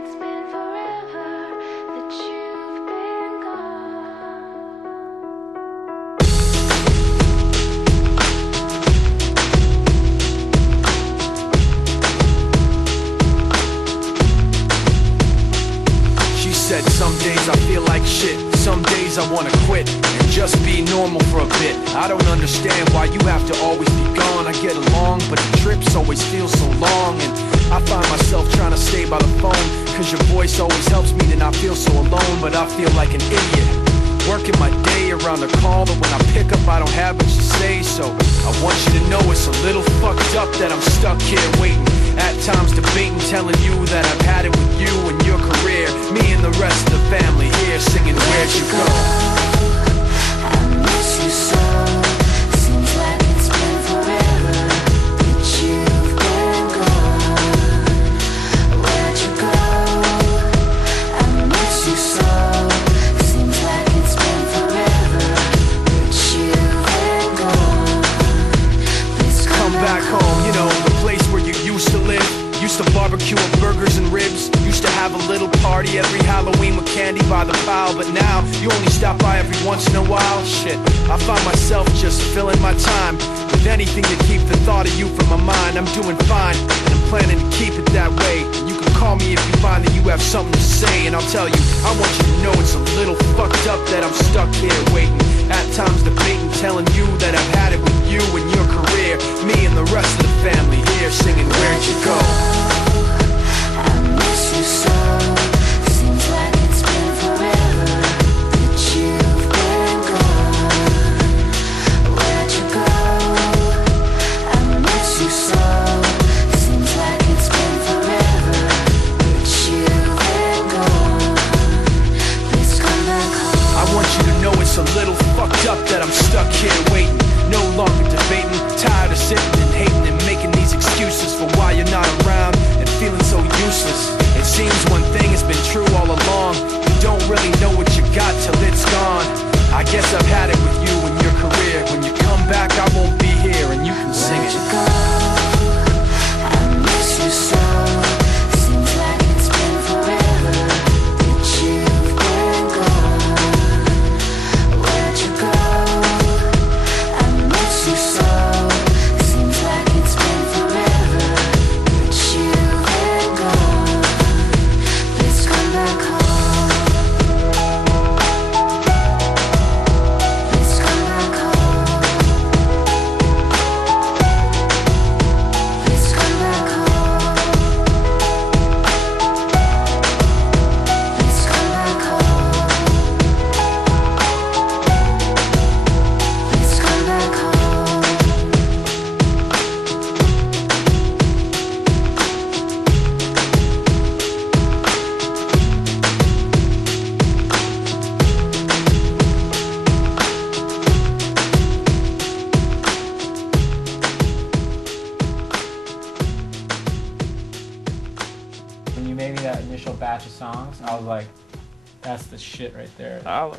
it's been forever that you've been gone. She said some days I feel like shit, some days I wanna quit and just be normal for a bit. I don't understand why you have to always be gone. I get along, but the trips always feel so long. And I find myself trying to stay by the phone, cause your voice always helps me to not feel so alone. But I feel like an idiot, working my day around the call, but when I pick up I don't have much to say. So I want you to know it's a little fucked up that I'm stuck here waiting, at times debating, telling you that I've had it with you and your career. Me and the rest of the family here singing Where'd You Go? I miss you so. Seems like it's been forever that you've been gone. Where'd you go? I miss you so. Seems like it's been forever that you've been gone. Please Come back home, you know, the place where you used to live. Used to barbecue with burgers and ribs. Used to have a little party every Halloween with candy by the pile. But now, you only stop by every once in a while. Shit, I find myself just filling my time with anything to keep the thought of you from my mind. I'm doing fine, and I'm planning to keep it that way. And you can call me if you find that you have something to say. And I'll tell you, I want you to know it's a little fucked up that I'm stuck here waiting, at times debating, telling you that I've had it with you and your career. Me and the rest of the family here singing Where'd You Go? I miss you so. Seems like it's been forever that you've been gone. Where'd you go? I miss you so. Seems like it's been forever that you've been gone. Please come back home. I want you to know it's a little fucked up that I'm stuck here waiting, no longer debating, tired of sitting and hating and making these excuses for why you're not around and feeling so useless. It seems one thing has been true all along: you don't really know what you got till it's gone. I guess I've had it with you and your career. When you come back I won't be here and you can sing Where'd it. you go? I miss you so. Seems like it's been forever that you've been gone. Where'd you go? I miss you so. Seems like it's been forever that you've been gone. Please come back home. Please come back home. Please come back home. Please come back home. Please come back home. When you made me that initial batch of songs, I was like, that's the shit right there. Holla.